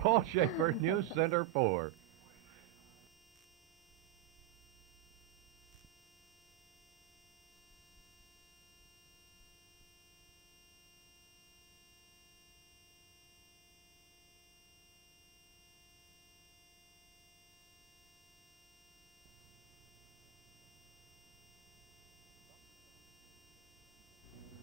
Paul Schaefer, News Center 4.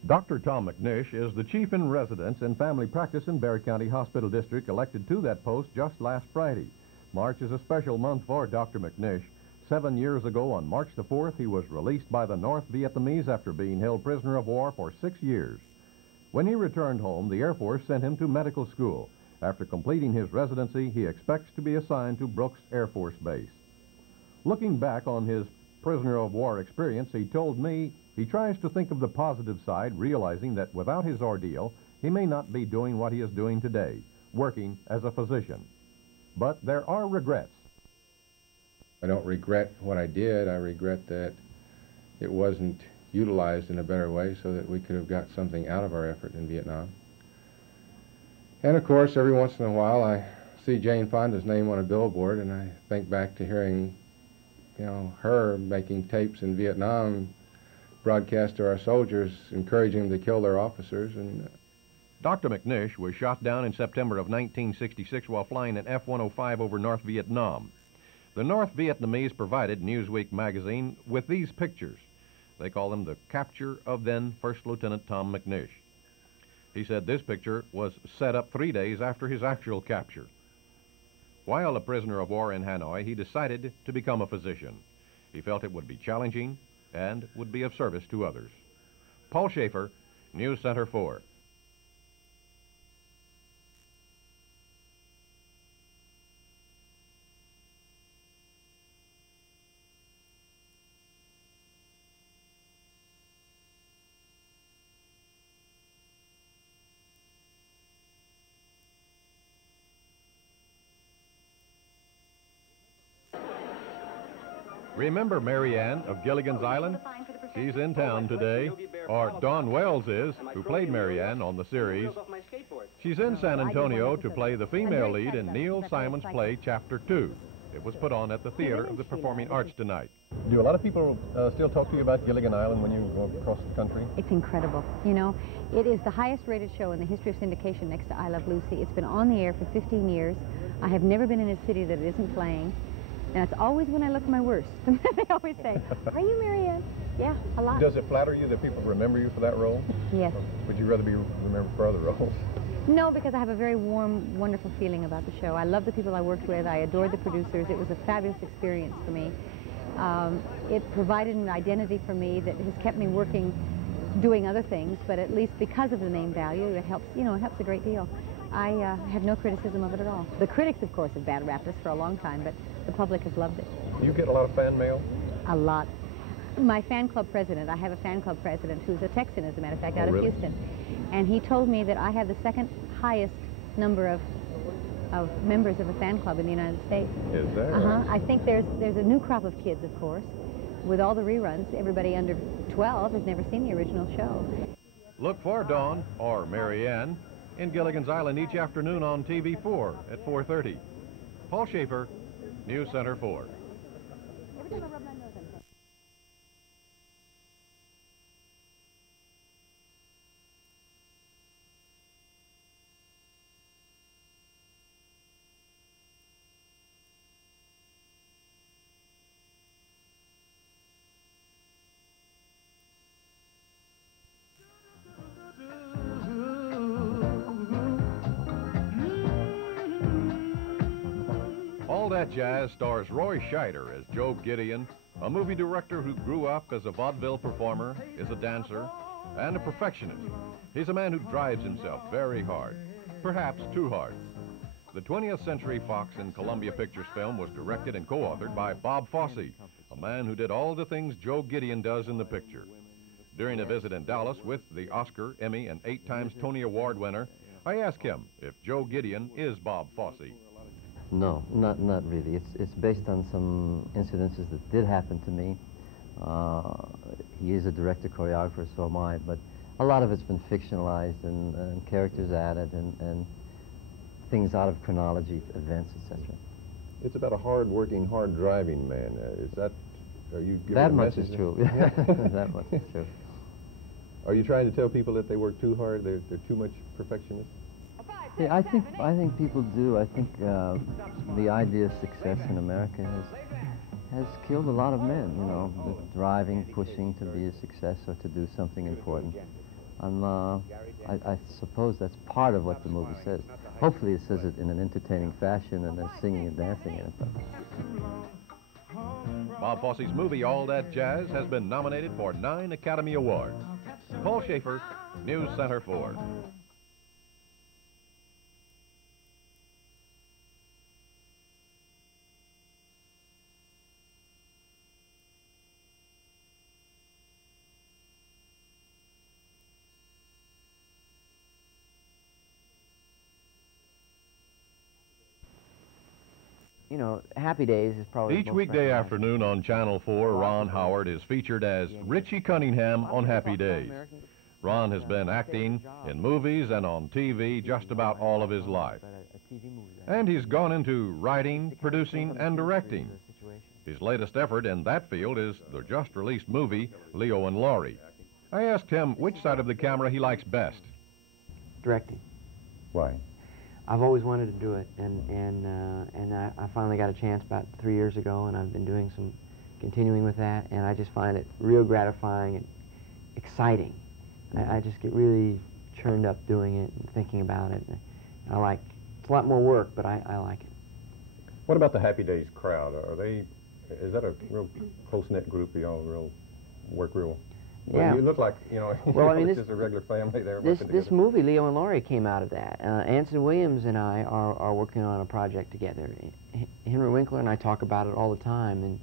Dr. Tom McNish is the chief in residence in family practice in Bexar County Hospital District, elected to that post just last Friday. March is a special month for Dr. McNish. 7 years ago, on March the 4th, he was released by the North Vietnamese after being held prisoner of war for 6 years. When he returned home, the Air Force sent him to medical school. After completing his residency, he expects to be assigned to Brooks Air Force Base. Looking back on his prisoner of war experience, he told me he tries to think of the positive side, realizing that without his ordeal, he may not be doing what he is doing today, working as a physician. But there are regrets. I don't regret what I did. I regret that it wasn't utilized in a better way so that we could have got something out of our effort in Vietnam. And of course, every once in a while, I see Jane Fonda's name on a billboard, and I think back to hearing, her making tapes in Vietnam, broadcast to our soldiers, encouraging them to kill their officers. And Dr. McNish was shot down in September of 1966 while flying an F-105 over North Vietnam. The North Vietnamese provided Newsweek magazine with these pictures. They call them the capture of then First Lieutenant Tom McNish. He said this picture was set up 3 days after his actual capture. While a prisoner of war in Hanoi, he decided to become a physician. He felt it would be challenging and would be of service to others. Paul Schaefer, News Center 4. Remember Mary Ann of Gilligan's Island? She's in town today. Or Dawn Wells is, who played Mary Ann on the series. She's in San Antonio to play the female lead in Neil Simon's play Chapter 2. It was put on at the Theater of the Performing Arts tonight. Do a lot of people still talk to you about Gilligan Island when you go across the country? It's incredible. It is the highest rated show in the history of syndication next to I Love Lucy. It's been on the air for 15 years. I have never been in a city that it isn't playing. And it's always when I look my worst. They always say, "Are you Mary Ann?" Yeah, a lot. Does it flatter you that people remember you for that role? Yes. Or would you rather be remembered for other roles? No, because I have a very warm, wonderful feeling about the show. I love the people I worked with. I adored the producers. It was a fabulous experience for me. It provided an identity for me that has kept me working, doing other things, but at least because of the name value, it helps, it helps a great deal. I have no criticism of it at all. The critics, of course, have bad rapped us for a long time, but the public has loved it. You get a lot of fan mail? A lot. My fan club president, I have a fan club president who's a Texan, as a matter of fact, out of Houston. And he told me that I have the second highest number of members of a fan club in the United States. Is there? I think there's a new crop of kids, of course. With all the reruns, everybody under 12 has never seen the original show. Look for Dawn, or Mary Ann, in Gilligan's Island each afternoon on TV4 at 4:30. Paul Schaefer, News Center 4. All That Jazz stars Roy Scheider as Joe Gideon, a movie director who grew up as a vaudeville performer, is a dancer, and a perfectionist. He's a man who drives himself very hard, perhaps too hard. The 20th Century Fox and Columbia Pictures film was directed and co-authored by Bob Fosse, a man who did all the things Joe Gideon does in the picture. During a visit in Dallas with the Oscar, Emmy, and 8 times Tony Award winner, I asked him if Joe Gideon is Bob Fosse. No, not really. It's based on some incidences that did happen to me. He is a director, choreographer, so am I, but a lot of it's been fictionalized and characters added, and things out of chronology, events, etc. It's about a hard-working, hard-driving man. Are you giving That a much message is true. there? That much is true. Are you trying to tell people that they work too hard, they're too much perfectionists? Yeah, I think people do. I think the idea of success in America has killed a lot of men. You know, the driving, pushing to be a success or to do something important. And I suppose that's part of what the movie says. Hopefully, it says it in an entertaining fashion, and there's singing and dancing in it. But Bob Fosse's movie All That Jazz has been nominated for 9 Academy Awards. Paul Schaefer, News Center 4. You know, Happy Days is probably... Each weekday afternoon on Channel 4, Ron Howard is featured as Richie Cunningham on Happy Days. Ron has been acting in movies and on TV just about all of his life. And he's gone into writing, producing, and directing. His latest effort in that field is the just-released movie, Leo and Laurie. I asked him which side of the camera he likes best. Directing. Why? I've always wanted to do it, and I finally got a chance about 3 years ago, and I've been doing continuing with that, and I just find it real gratifying and exciting. I just get really churned up doing it and thinking about it. And it's a lot more work, but I like it. What about the Happy Days crowd? Is that a real close-knit group? You all work real? Yeah. Well, you look like, well, I mean, it's just a regular family there. This movie, Leo and Laurie, came out of that. Anson Williams and I are working on a project together. Henry Winkler and I talk about it all the time, and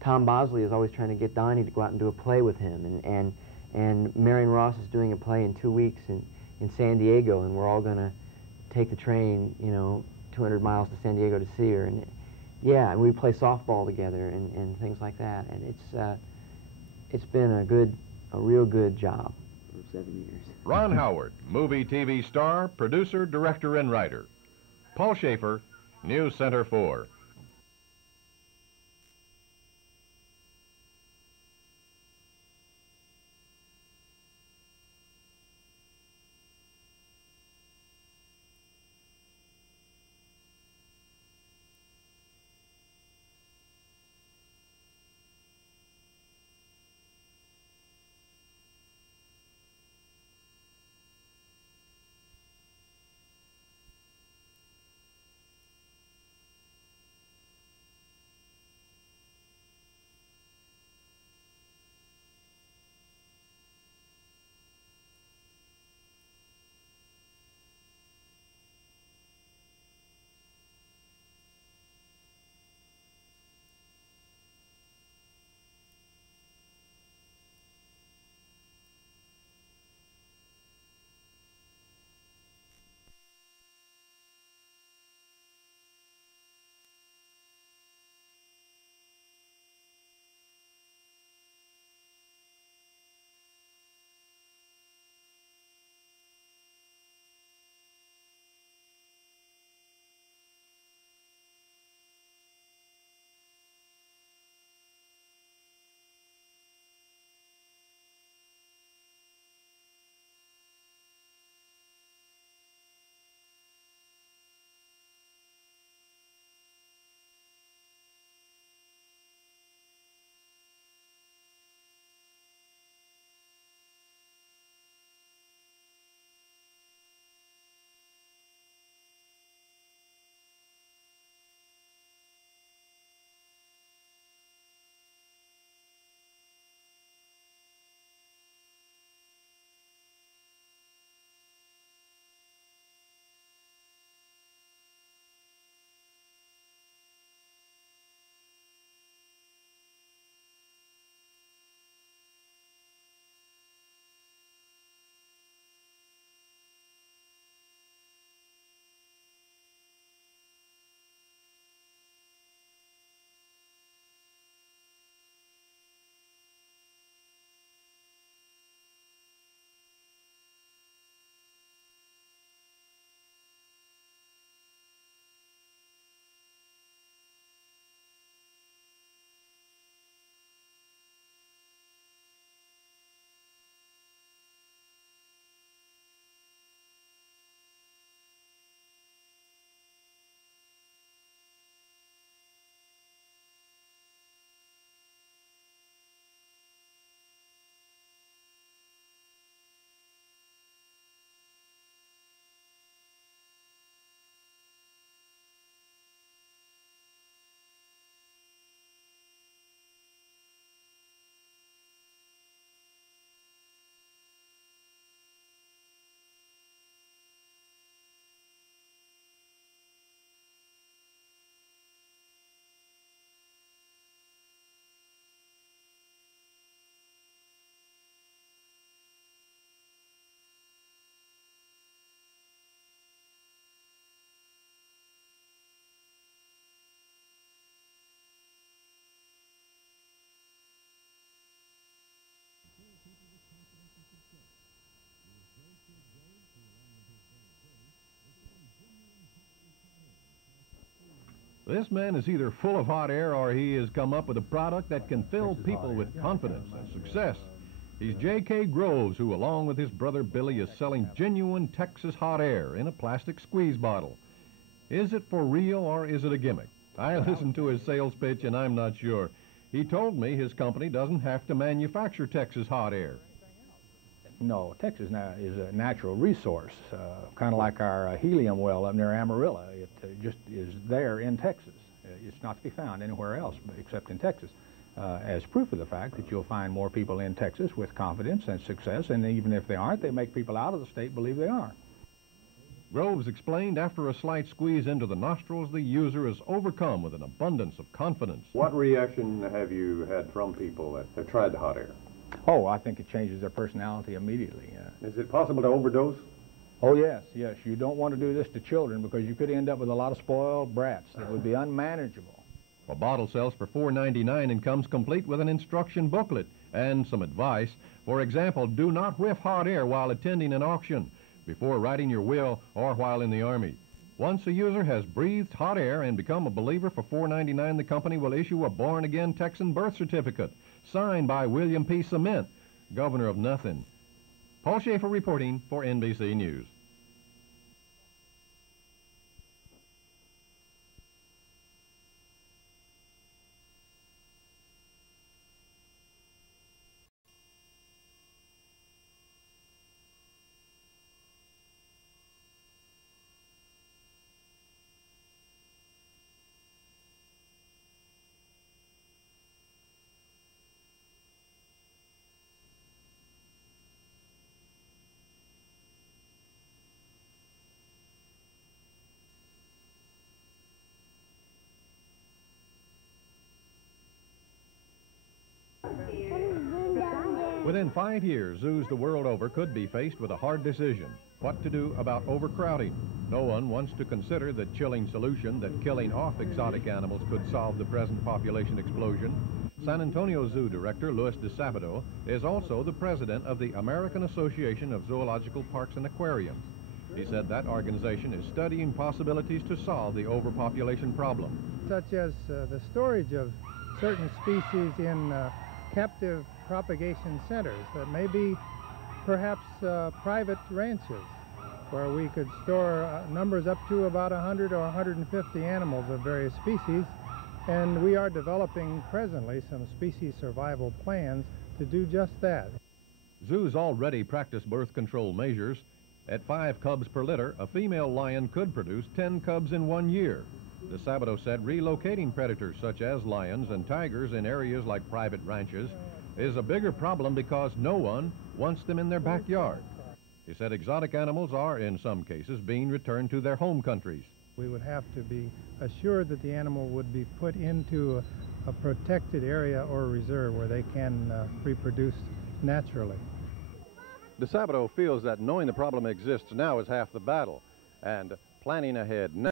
Tom Bosley is always trying to get Donnie to go out and do a play with him, and Marion Ross is doing a play in 2 weeks in San Diego, and we're all going to take the train, 200 miles to San Diego to see her, and and we play softball together and things like that, and it's been a real good job for 7 years. Ron Howard, movie TV star, producer, director, and writer. Paul Schaefer, News Center 4. This man is either full of hot air or he has come up with a product that can fill people with confidence and success. He's J.K. Groves, who, along with his brother Billy, is selling genuine Texas hot air in a plastic squeeze bottle. Is it for real or is it a gimmick? I listened to his sales pitch and I'm not sure. He told me his company doesn't have to manufacture Texas hot air. No, Texas now is a natural resource, kind of like our helium well up near Amarillo. It just is there in Texas. It's not to be found anywhere else except in Texas, as proof of the fact that you'll find more people in Texas with confidence and success, and even if they aren't, they make people out of the state believe they are. Groves explained after a slight squeeze into the nostrils, the user is overcome with an abundance of confidence. What reaction have you had from people that have tried the hot air? Oh, I think it changes their personality immediately. Is it possible to overdose? Oh, yes, yes. You don't want to do this to children because you could end up with a lot of spoiled brats that would be unmanageable. A bottle sells for $4.99 and comes complete with an instruction booklet and some advice. For example, do not whiff hot air while attending an auction, before writing your will, or while in the Army. Once a user has breathed hot air and become a believer, for $4.99 the company will issue a born-again Texan birth certificate, signed by William P. Cement, governor of nothing. Paul Schaefer reporting for NBC News. Within 5 years, zoos the world over could be faced with a hard decision: what to do about overcrowding. No one wants to consider the chilling solution that killing off exotic animals could solve the present population explosion. San Antonio Zoo Director Luis de Sabato is also the president of the American Association of Zoological Parks and Aquariums. He said that organization is studying possibilities to solve the overpopulation problem. Such as the storage of certain species in captive propagation centers, that may be perhaps private ranches where we could store numbers up to about 100 or 150 animals of various species, and we are developing presently some species survival plans to do just that. Zoos already practice birth control measures. At 5 cubs per litter, a female lion could produce 10 cubs in 1 year. De Sabato said relocating predators such as lions and tigers in areas like private ranches is a bigger problem because no one wants them in their backyard. He said exotic animals are, in some cases, being returned to their home countries. We would have to be assured that the animal would be put into a protected area or reserve where they can reproduce naturally. De Sabato feels that knowing the problem exists now is half the battle, and planning ahead now